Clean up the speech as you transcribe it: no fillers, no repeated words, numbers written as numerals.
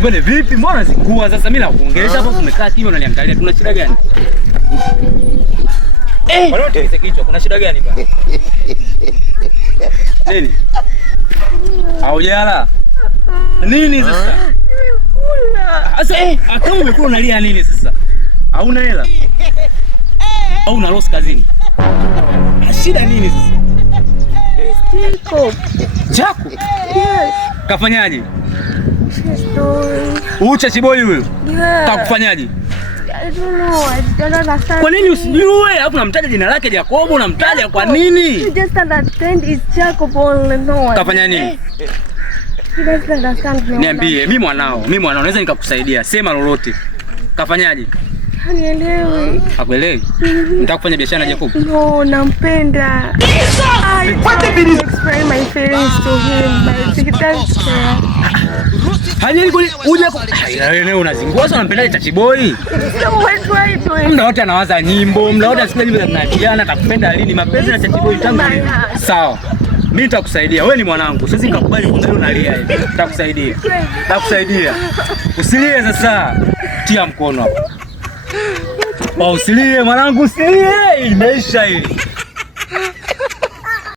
Mbona vipi? Mbona sikua sasa mimi nakuongelesha hapo umekaa kimya unaniangalia. Tuna shida gani? Bwana utese kichwa. Kuna shida gani bwana? Nini? Haujala? Nini sasa? Sasa kama umekula unalia nini sasa? Hauna hela? Au una loss kazini? Shida nini sasa? Chako? Yes. Kafanyaje? Ucha chiboi huyo? Yeah. Kakufanyaje? I don't know. I don't understand. Kwa nini usijue? Alafu unamtaja jina lake Jacob, unamtaja kwa nini? You just understand it's Jacob only. No. Kafanya nini? You just understand. Niambie, mimi mwanao naweza nikakusaidia. Sema lolote. Kafanyaje? Hanielewi. Hakuelewi? Nataka kufanya biashara na Jacob. No, nampenda. What did you explain my feelings to him? But he doesn't care. Hajali kwani uje wewe unazingua sana unampendaje Tachiboi? So what do I do? Muda wote anawaza nyimbo, muda wote asikia nyimbo za kijana, atakupenda lini? Mapenzi na Tachiboi tangu lini? Sawa. Mimi nitakusaidia. Wewe ni mwanangu. Siwezi nikakubali kuangalia unalia hivi. Nitakusaidia. Nitakusaidia. Usilie sasa. Tia mkono hapo. Usilie mwanangu, usilie. Imeisha hili.